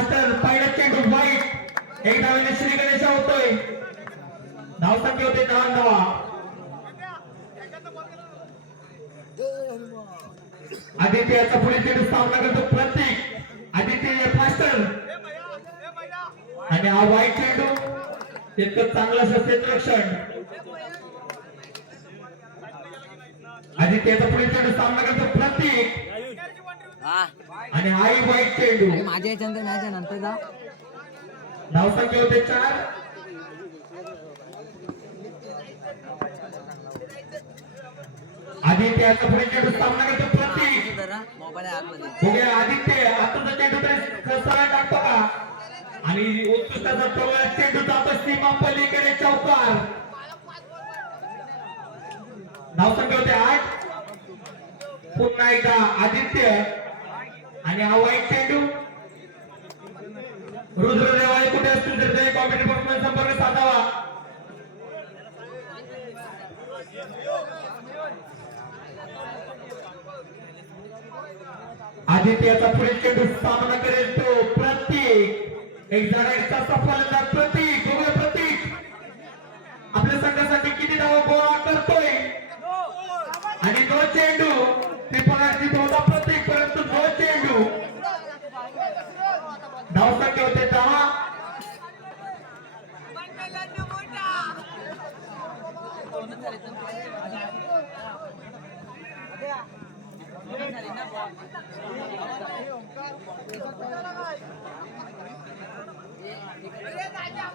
Master पहिला चेंडू वाईट एक धावेने श्री गणेश होतोय. धावसंख्या होते दहा धावा आदित्य याचा पुढे चेंडू सामना करतो प्रत्येक आदित्य मास्टर आणि हा वाईट चेंडू इतकं चांगलं असं रक्षण आदित्य याचा पुढे चेंडू सामना करतो प्रत्येक. आणि हाही वाईट चेंडू. माझ्या याच्यानंतर आहे नंतर जा. धावसंख्या होते चार. आदित्य याचा पुढे चेंडू सामना करतो प्रतीक. मोबाईल आतमध्ये. आदित्य आताचा चेंडू सरळ टाकतो का? आणि उत्कृष्टाचा प्रबळ चेंडू जातो सीमा पलीकडे चौकार. धावसंख्या होते आठ. पुन्हा एकदा आदित्य. आणि हा वाईट चेंडू रुद्रदेवाळे कुठे असतील तर ते कॉमेंट बॉक्समध्ये संपर्क साधावा. आदित्याचा पुढे चेंडू सामना करेल तो प्रतीक. एक जणांचा सफलता प्रतीक. बघूया प्रतीक. आपल्या संघासाठी किती धावा गोळा करतोय? आणि तो चेंडू त्रिपुराची होता प्रतीक परंतु तो चेंडू धावसंख्या होते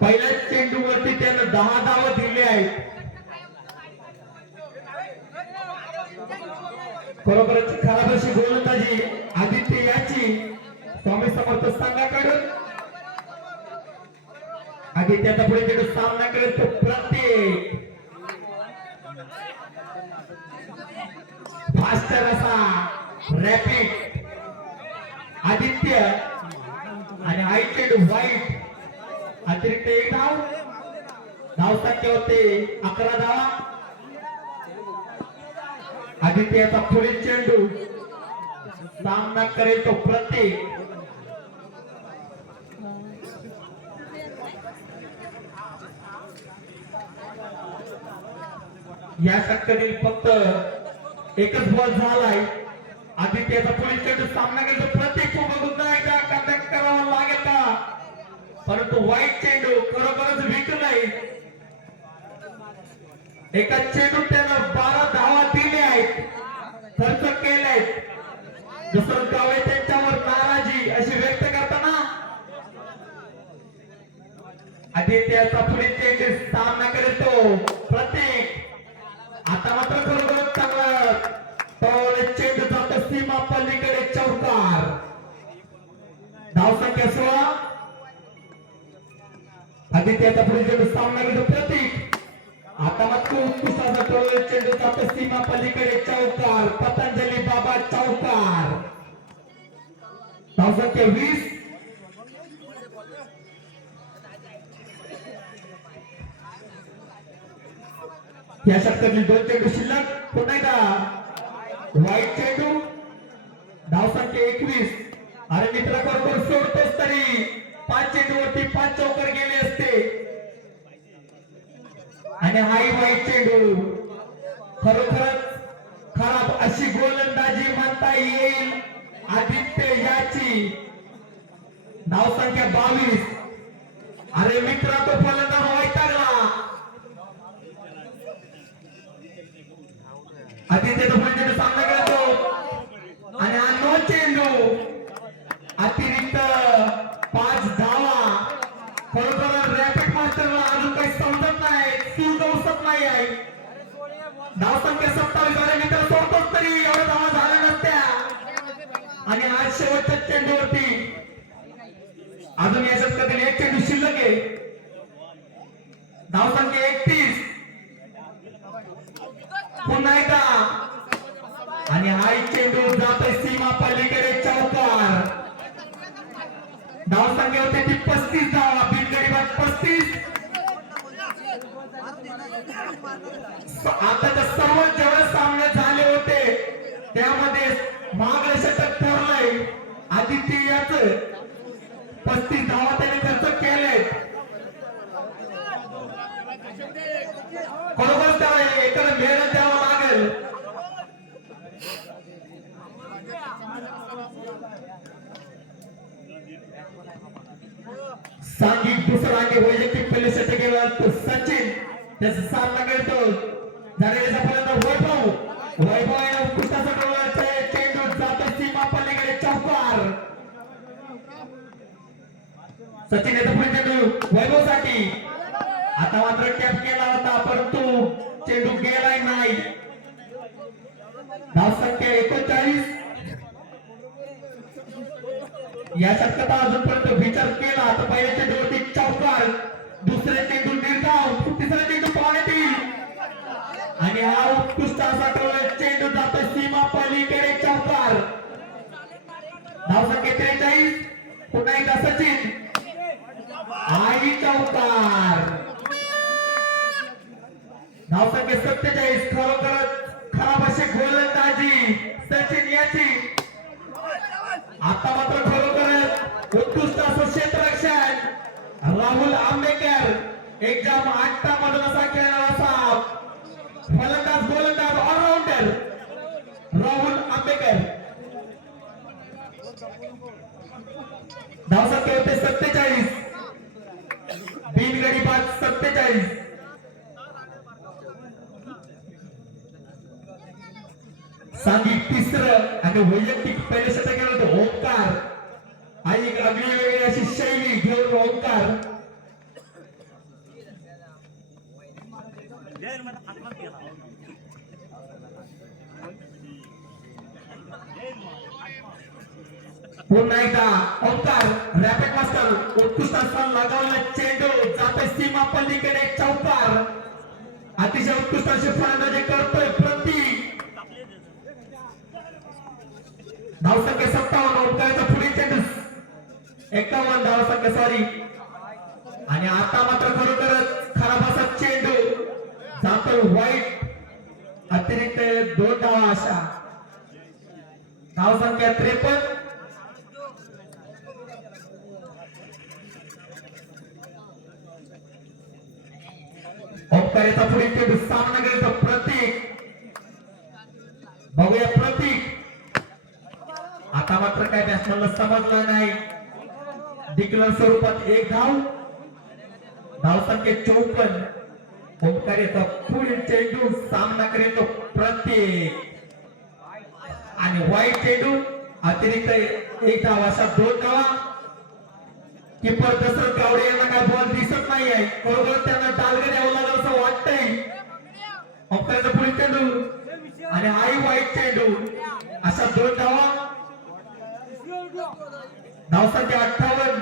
पहिल्याच पहिल्या चेंडूवरती त्यानं दहा धावा दिले आहेत. खरोखरच खराब अशी गोलंदाजी आदित्य याची स्वामी समर्थ संघाकडून. आदित्याचा पुढे चेंडू सामना करेल तो प्रत्येक फास्टर असा रॅपिड आदित्य आणि आई चेंडू व्हाईट अतिरिक्त एक धाव धाव संख्या होते अकरा धावा आदित्याचा पुढे चेंडू सामना करेल तो प्रत्येक या षटकातील फक्त एकच बॉल झालाय. आधी त्याचा चेंडू सामना केला प्रत्येक करावा लागेल का? परंतु वाईट चेंडू खरोखरच विकलाय एका चेंडू त्यानं बारा धावा दिले आहेत. खर्च केलाय दुसरं कावळे त्यांच्यावर नाराजी अशी व्यक्त करताना आदित्याचा पुढे चेंडू सामना करतो प्रत्येक आता मात्र खरोखर चांगला पळवले चेंडू जातो सीमा पलीकडे चौकार. धावसंख्या सोळा. आदित्याचा पुढे चेंडू सामना घेतो प्रतीक. आता मात्र उत्कृष्टाचा पळवले चेंडू जातो सीमा पलीकडे चौकार. पतंजली बाबा चौकार. धावसंख्या वीस. या षटकातील दोन चेंडू शिल्लक. पुन्हा एकदा. वाईट चेंडू. धावसंख्या एकवीस. अरे मित्र बरोबर सोडतोच तरी. पाच चेंडूवरती पाच चौकर गेले असते. आणि हाई वाईट चेंडू. खरोखरच खराब अशी गोलंदाजी म्हणता येईल आदित्य याची. धावसंख्या बावीस. अरे मित्रा तो फलंदाज वैतागला. आदित्य तो सामना करतो आणि हा नो चेंडू. अतिरिक्त पाच धावा खरोखर रॅपिड मास्टरला अजून काही समजत नाही. सूर गवसत नाही आहे. धावसंख्या सत्तावीस अरे मित्र सोडतोच तरी. एवढ्या धावा झाल्या नसत्या. आणि आज शेवटच्या चेंडूवरती. अजून या शतकातील एक चेंडू शिल्लक आहे. धावसंख्या एकतीस. पुन्हा एकदा. आणि हाय चेंडू जातोय सीमा पलीकडे चौकार. धाव संख्या होते ती पस्तीस धाव बिनगडी बाद पस्तीस. आता तर सर्व जेवढे सामने झाले होते. त्यामध्ये मागलं षटक ठरलंय आदित्य याच पस्तीस धावा त्याने खर्च केले खरोखर त्याला एकर मेहनत द्यावं लागेल सांघिक दुसरा आणि वैयक्तिक पहिल्यासाठी गेला तो सचिन त्याचा सामना करतो झालेल्या पर्यंत वैभव वैभव आहे उत्कृष्टाचा डोळ्याचा चेंडू जातो सीमा पलीकडे चौकार सचिन येतो पुढे चेंडू वैभवसाठी आता टॅप केला होता परंतु चेंडू गेलाय नाही. धाव संख्या एकोणचाळीस. या षटकाचा अजूनपर्यंत विचार केला तर पहिल्या चेंडूवरती चौकार दुसरे चेंडू निर्धाव तिसरे चेंडू पाण्यात येईल आणि हा उत्कृष्ट असा टोळा चेंडू जातो सीमा पलीकडे चौकार. धाव संख्या त्रेचाळीस. पुन्हा एकदा सचिन. आई चौकार. धाव संख्या सत्तेचाळीस खरोखरच खराब अशी गोलंदाजी सचिन याची. आता मात्र खरोखरच उत्कृष्ट असं क्षेत्ररक्षण. राहुल आंबेकर एक्झाम आठता मधून असा खेळणार असा. फलंदाज गोलंदाज ऑलराऊंडर राहुल आंबेकर धावसंख्या होते सत्तेचाळीस. बिनगडी पाच सत्तेचाळीस. तिसरं वैयक्तिक पहिले षटक गेलं होतं ओंकार. आणि एक आगळी वेगळी अशी शैली घेऊन ओंकार. पुन्हा एकदा ओंकार. रॅपिड मास्टर उत्कृष्ट असताना लगावला चेंडू जाते सीमा पलीकडे चौकार. अतिशय उत्कृष्ट असे फलंदाजी करतोय प्रतीक धावसंख्या सत्तावन्न ओंकाराचा पुढील चेंडूस एकावन्न धावसंख्या सॉरी आणि आता मात्र खरोखरच खराब असा चेंडू जातो वाईट अतिरिक्त दोन धावा अशा. धावसंख्या त्रेपन्न. ओंकाराचा पुढील चेंडू सामना करतो प्रतीक. बघूया प्रतीक. आता मात्र काय बॅट्समॅनला समजलं नाही. डिक्लर स्वरूपात एक धाव. धाव संख्या चौपन्न. ओंकारेचा पुढील चेंडू सामना करेल तो प्रत्येक. आणि वाईट चेंडू अतिरिक्त एक धाव असा दोन धावा. किपर दसरथ गावडे यांना काय बॉल दिसत नाही आहे बरोबर त्यांना डालग द्यावं लागलं असं वाटतंय. ओंकारेचा पुढील चेंडू आणि आई वाईट चेंडू असा दोन धावा. धावसंख्या अठ्ठावन्न.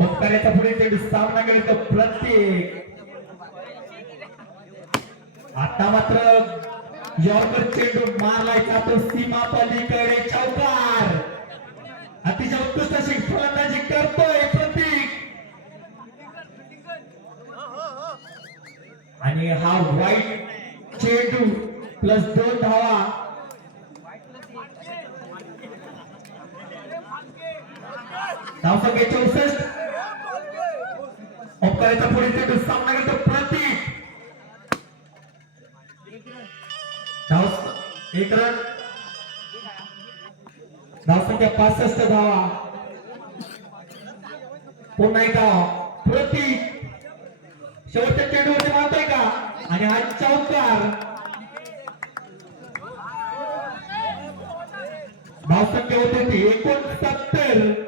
ओंकाराचा पुढे तेवढी सामना केला तो प्रत्येक. आता मात्र यॉर्कर चेंडू मारलाय जातो सीमा पलीकडे चौकार. अतिशय उत्कृष्ट अशी फलंदाजी करतोय प्रतीक. आणि हा वाईट चेंडू प्लस दोन धावा. धावसंख्या चौसष्ट. ओंकाराचा पुढील चेंडू सामना करतो प्रतीक. धाव एक रन. धावसंख्या पासष्ट धावा. पुन्हा एकदा प्रतीक. शेवटच्या चेंडूवरती मारतोय का? आणि हा चौकार. धावसंख्या होती एकोणसत्तर.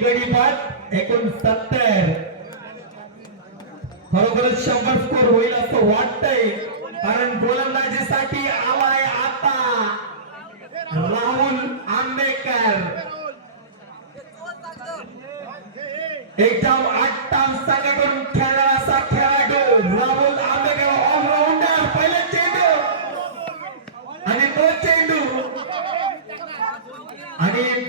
बिनगडी बाद एकोणसत्तर खरोखरच शंभर स्कोर होईल असं वाटतंय कारण गोलंदाजीसाठी आलाय आता राहुल आंबेकर एकदम आठ तास संघाकडून खेळणारा असा खेळाडू राहुल आंबेकर ऑलराऊंडर पहिला चेंडू आणि दोन चेंडू आणि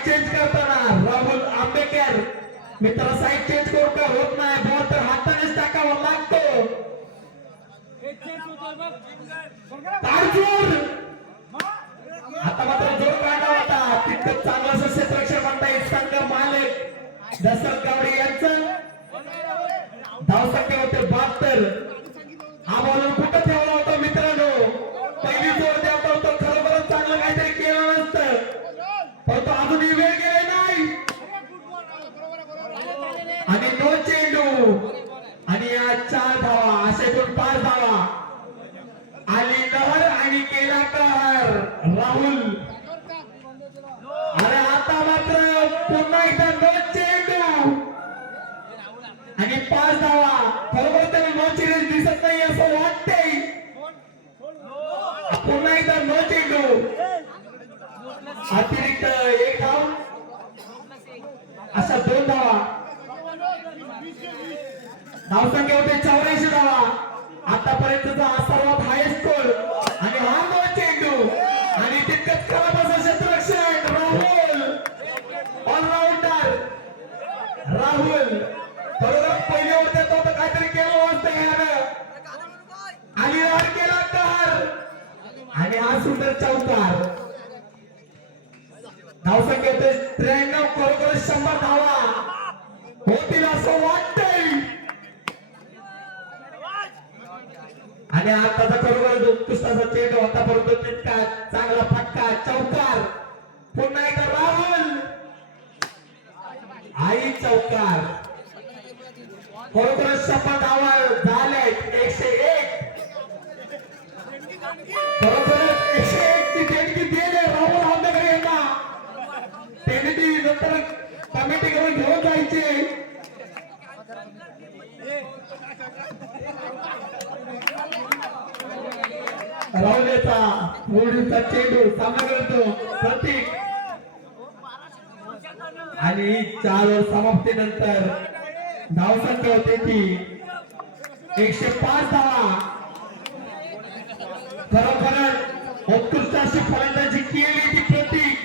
साईड चेंज करताना राहुल आंबेकर मी मित्र साईड चेंज करू का? होत नाही. बॉल तर हातानेच टाकावा लागतो. परंतु अजूनही खरोखर शंभर धावा झाल्या एकशे एक खरोखरच एकशे एक ची देणगी दिले राहुल आंबेकर यांना त्यांनी ती नंतर कमिटी करून घेऊन जायची राहुलेचा मोडीचा चेंडू सामना करतो. प्रतीक. आणि चार समाप्तीनंतर धावसंख्या होते ती एकशे पाच धावा. खरोखरच उत्कृष्ट अशी फलंदाजी केली ती प्रतीक.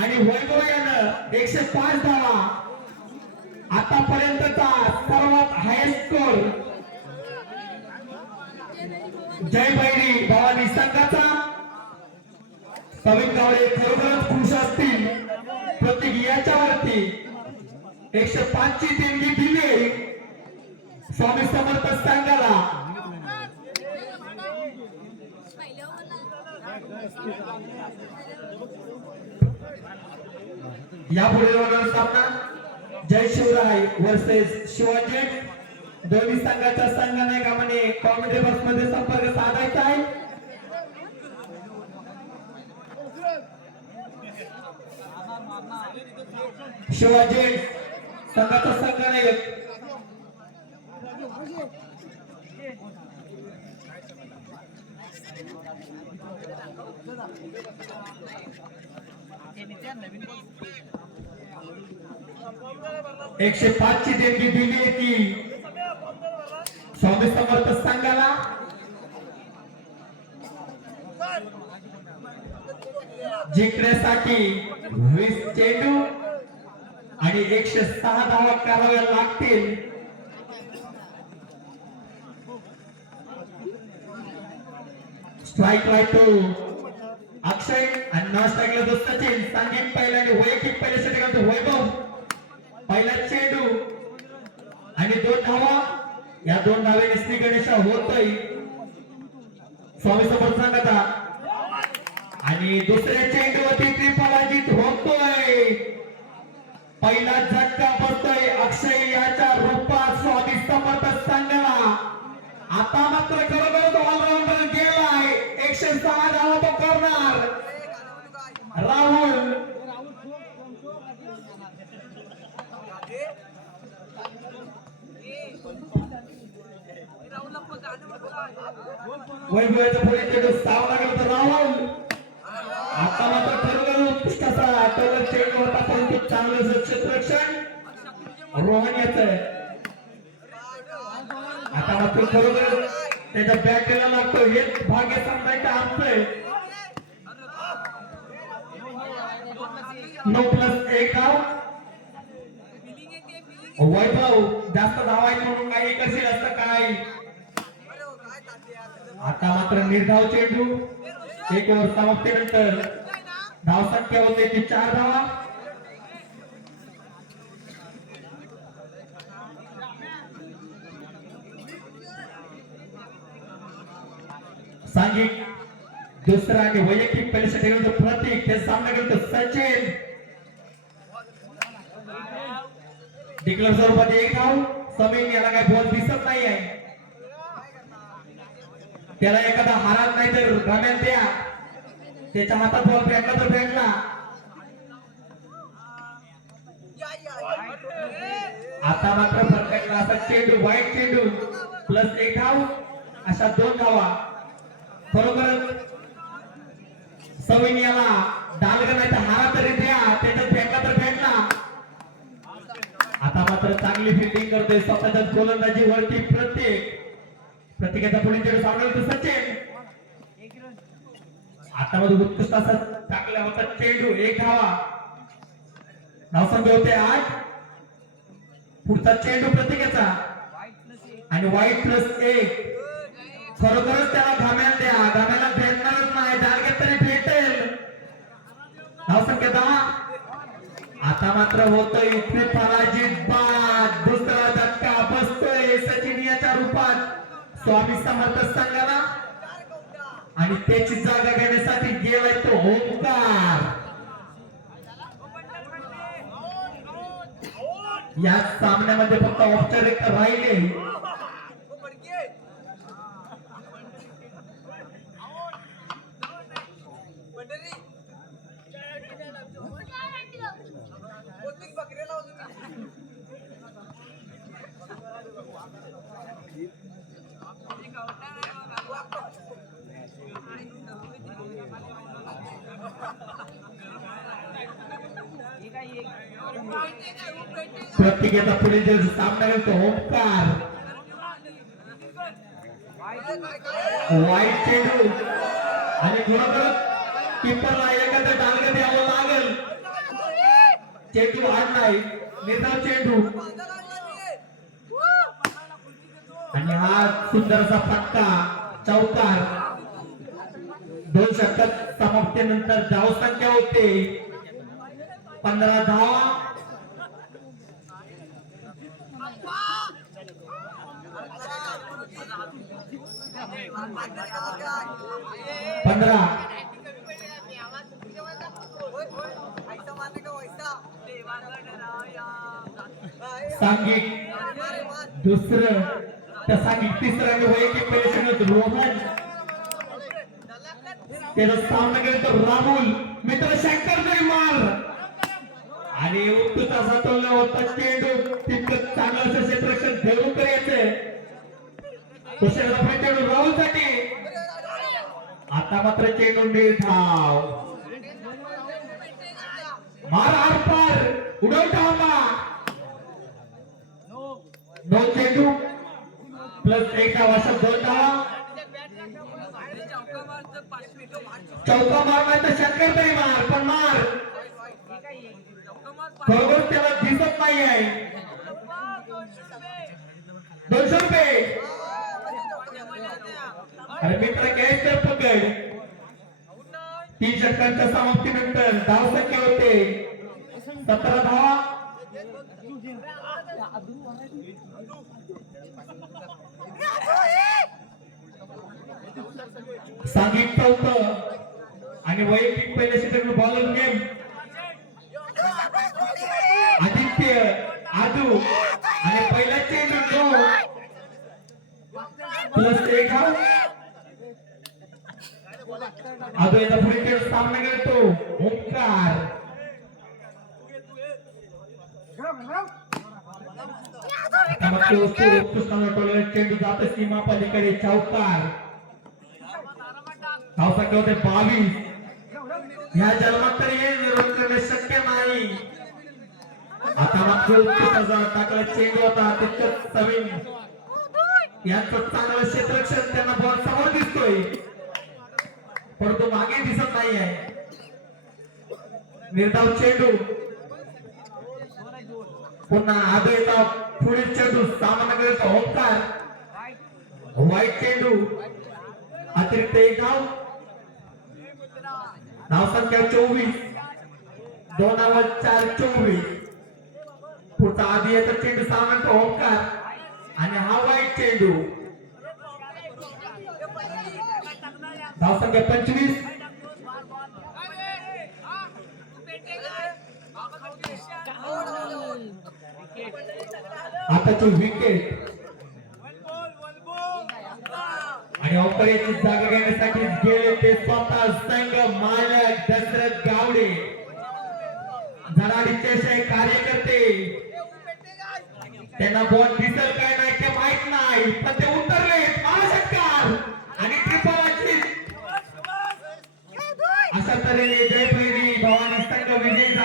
आणि वैभव यानं एकशे पाच धावा. आतापर्यंतचा सर्वात हायस्ट स्कोर जय बैरी भवानी संघाचा. सविन गावडे खरोखरच खुश असतील. प्रतीक याच्यावरती. एकशे पाच ची देणगी दिली स्वामी समर्थ संघाला. यापुढे व्यवस्थापना जय शिवराय वर्सेस शिवाजी. दोन्ही संघाच्या संघाने नायकामाने कॉमेडी बसमध्ये संपर्क साधायचा आहे. शिवाजी. एकशे पाच ची देणगी दिली आहे स्वामी समर्थ संघाला जिंकण्यासाठी वीस चेंडू। आणि एकशे सहा धावा कराव्या लागतील. स्ट्राईक राईट अक्षय आणि नॉन स्ट्राईकला जो सचिन सांघिक पहिला आणि वैयक्तिक पहिल्यासाठी घालतो वैभव. पहिला चेंडू आणि दोन धावा. या दोन धावेने श्री गणेशा होतोय. स्वामी समोर संघाचा आणि दुसऱ्या चेंडूवरती त्रिफलाजित होतोय. पहिला झटका पडतोय. अक्षय याच्या रूपात स्वामी समर्थ संघाला आता मात्र खरोखरच ऑलराऊंडर गेलाय. एकशे सहा धावा तो करणार राहुल. वैभवाच्या पुढे चेंडू सावला गेला तर राहुल. क्षेत्ररक्षण रोहन आता आपण बरोबर त्याच्या बॅटरीला लागतो हेच भाग्य समजायचं आमचंय. नऊ प्लस एक धाव वैभव जास्त धावायचं आहे म्हणून काही करशील असतं काय आता मात्र निर्धाव चेंडू. एक ओव्हर समाप्तीनंतर धाव संख्या होते ती चार धावा. सांघिक दुसरा आणि वैयक्तिक परीक्षेसाठी गेलो प्रतीक हे सामना गेलो सचिन. डिक्लेअर स्वरूपात एक धाव. समीन याला काय बॉल दिसत नाही आहे त्याला एखादा हारात नाही तर रम्यात द्या. त्याच्या हातात बॉल फेकला तर फेकला. आता मात्र फरकटला असा चेंडू वाईट चेंडू प्लस एक धाव. अशा दोन धावा. खरोखरच सवयी याला डालग नाही तर हारा तरी द्या त्याच्यात फेकला तर फेकला. आता मात्र चांगली फिल्डिंग करतोय स्वतःच्या गोलंदाजी वरती प्रत्येक. प्रत्येकाचा पुढील चेंडू सामना सचिन. आता मध्ये उत्कृष्ट असा टाकला होता चेंडू एक धावा. धावसंख्या होते आठ पुढचा चेंडू प्रत्येकाचा आणि वाईट प्लस एक. खरोखरच त्याला आता मात्र होतोय इथे पराजित बाद दुसरा धक्का बसतोय सचिन याच्या रूपात. स्वामी समर्थ संघाला. आणि त्याची जागा घेण्यासाठी गेलाय तो ओंकार. या सामन्यामध्ये फक्त औपचारिकता राहिले. प्रत्येकाचा पुढे जर सामना करतो. ओंकार वाईट चेंडू आणि खरोखर किपरला एखादा डांग द्यावं लागेल. चेंडू हात नाही. निर्धाव चेंडू आणि हा सुंदरसा फटका चौकार. दोन षटक समाप्तीनंतर धाव संख्या होते. पंधरा धावा पंधरा. सांगिक दुसरं. त्या सांगिक तिसरं आणि वैयक्तिक परीक्षणात रोहन. त्याचा सामना केला तर राहुल. मित्र शंकर तरी आणि उत्कृष्ट तासात होता चेंडू. तितकं चांगलं असं क्षेत्ररक्षण ठेवून करायचं दुसऱ्याचा चेंडू राहुल साठी आता मात्र चेंडू निर्धाव मार आर पार उडव टांबा दोन चेंडू प्लस एक धाव दोन धावा चौका मार नाही तर शंकर तरी मार पण मार बरोबर त्याला दिसत नाही आहे दोनशे रुपये अरे मित्र कॅच तर पकड तीन षटकांच्या समाप्तीनंतर धाव संख्या होते. सतरा धावा सांगितलं होतं. आणि वैयक्तिक पहिल्या षटक बॉलर गेम आदित्य आदू आणि पहिला चेंडू तो प्लस एक धाव आता याचा पुढे खेळ सामना करतो ओंकार. आता चेंडू जात सीमा पलीकडे चौकार. धावसंख्या होते बावीस. या जन्मात तर हे विरोध करणे शक्य नाही. आता मात्र उत्कृष्टाचा टाकला चेंडू होता तितकंच सवीन. यांचं चांगलं क्षेत्रक्षण त्यांना बॉल समोर दिसतोय. परंतु मागे दिसत नाही आहे निर्धाव चेंडू. पुन्हा आदयचा पुढील चेंडू सामना ओंकार वाईट चेंडू. अतिरिक्त एक धाव धाव संख्या चोवीस. दोन धावत चार चोवीस. पुढचा आधी येतो चेंडू सामंत ओंकार आणि हा वाईट चेंडू. धाव संख्या पंचवीस आताची विकेट आणि ऑपरेची जागा घेण्यासाठी गेले ते स्वतः संघ मालक दशरथ गावडे. झराडीचे कार्यकर्ते. त्यांना बॉल दिसल काय नाही ते माहीत नाही पण ते उत्तर ಕರ್ತನೇ